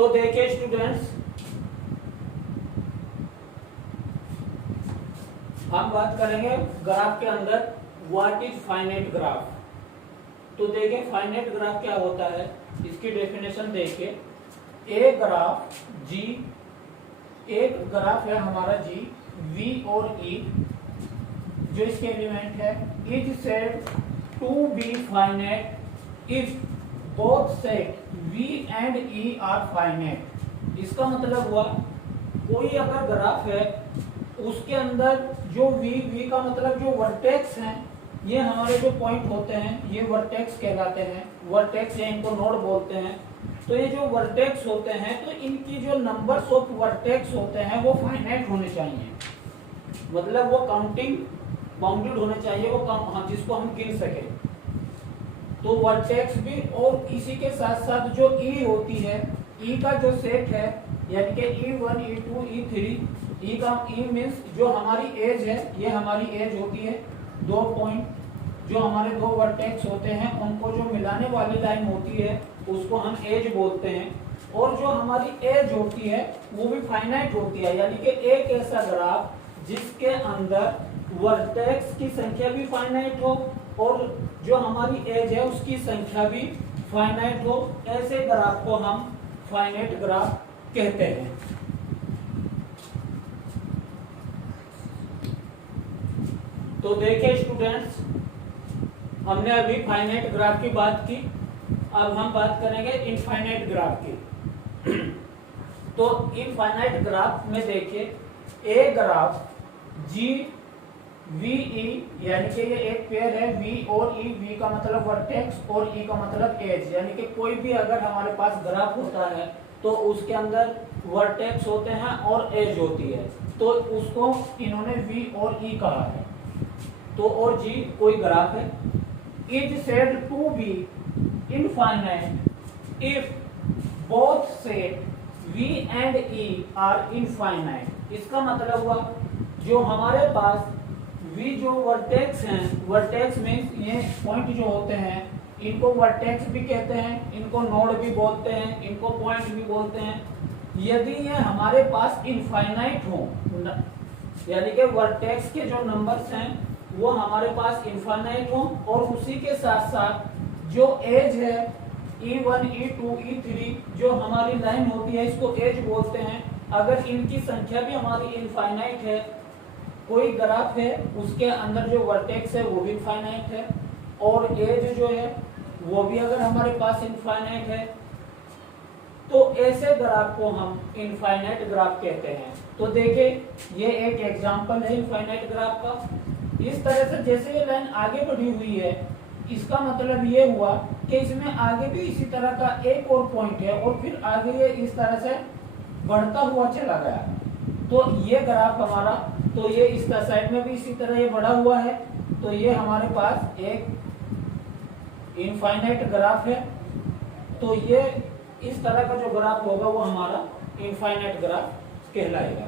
तो देखिए स्टूडेंट्स, हम बात करेंगे ग्राफ के अंदर व्हाट इज फाइनाइट ग्राफ। तो देखिए फाइनाइट ग्राफ क्या होता है, इसकी डेफिनेशन देखिए। ए ग्राफ जी, एक ग्राफ है हमारा जी, वी और ई जो इसके एलिमेंट है, is said to be finite if both set v and e are finite. इसका मतलब हुआ कोई अगर ग्राफ है उसके अंदर जो v का मतलब जो वर्टेक्स हैं, ये हमारे जो पॉइंट होते हैं ये वर्टेक्स कहलाते हैं। वर्टेक्स या इनको नोड बोलते हैं। तो ये जो वर्टेक्स होते हैं तो इनकी जो नंबर्स ऑफ वर्टेक्स होते हैं वो फाइनाइट होने चाहिए, मतलब वो काउंटिंग बाउंडेड होने चाहिए, वो कम जिसको हम गिन सके। तो वर्टेक्स भी, और इसी के साथ साथ जो ई होती है, ई का जो सेट है यानी कि E1, E2, E3, ई का ई मीन्स जो हमारी एज है, ये हमारी एज होती है। दो पॉइंट जो हमारे दो वर्टेक्स होते हैं उनको जो मिलाने वाली लाइन होती है उसको हम एज बोलते हैं। और जो हमारी एज होती है वो भी फाइनाइट होती है, यानी कि एक ऐसा ग्राफ जिसके अंदर वर्टेक्स की संख्या भी फाइनाइट हो और जो हमारी एज है उसकी संख्या भी फाइनाइट हो, ऐसे ग्राफ को हम फाइनाइट ग्राफ कहते हैं। तो देखिए स्टूडेंट्स, हमने अभी फाइनाइट ग्राफ की बात की, अब हम बात करेंगे इनफाइनाइट ग्राफ की। तो इनफाइनाइट ग्राफ में देखिए, a graph ji V E, यानी कि ये एक पेयर है वी और ई, वी का मतलब वर्टेक्स और ई का मतलब एज, यानी कि कोई भी अगर हमारे पास ग्राफ होता है तो उसके अंदर वर्टेक्स होते हैं और एज होती है, तो उसको इन्होंने वी और ई कहा है। तो और जी कोई ग्राफ है, is said to be infinite if both set V and E are infinite. इसका मतलब हुआ जो हमारे पास वी जो वर्टेक्स हैं, वर्टेक्स में ये पॉइंट जो होते हैं इनको वर्टेक्स भी कहते हैं, इनको नोड भी बोलते हैं, इनको पॉइंट भी बोलते हैं। यदि ये हमारे पास इनफाइनाइट हो, यानी कि वर्टेक्स के जो नंबर्स हैं वो हमारे पास इनफाइनाइट हो और उसी के साथ साथ जो एज है E1, E2, E3 जो हमारी लाइन होती है इसको एज बोलते हैं, अगर इनकी संख्या भी हमारी इनफाइनाइट है, कोई ग्राफ है उसके अंदर जो वर्टेक्स है वो भी इनफाइनाइट है और एज जो है वो भी अगर हमारे पास इनफाइनाइट है, तो ऐसे ग्राफ को हम इनफाइनाइट ग्राफ कहते हैं। तो देखिए ये एक एग्जांपल है इनफाइनाइट ग्राफ का। इस तरह से जैसे ये लाइन आगे बढ़ी हुई है, इसका मतलब ये हुआ कि इसमें आगे भी इसी तरह का एक और पॉइंट है और फिर आगे ये इस तरह से बढ़ता हुआ चला गया। तो ये ग्राफ हमारा, तो ये इसका साइड में भी इसी तरह ये बढ़ा हुआ है, तो ये हमारे पास एक इनफाइनाइट ग्राफ है। तो ये इस तरह का जो ग्राफ होगा वो हमारा इनफाइनाइट ग्राफ कहलाएगा।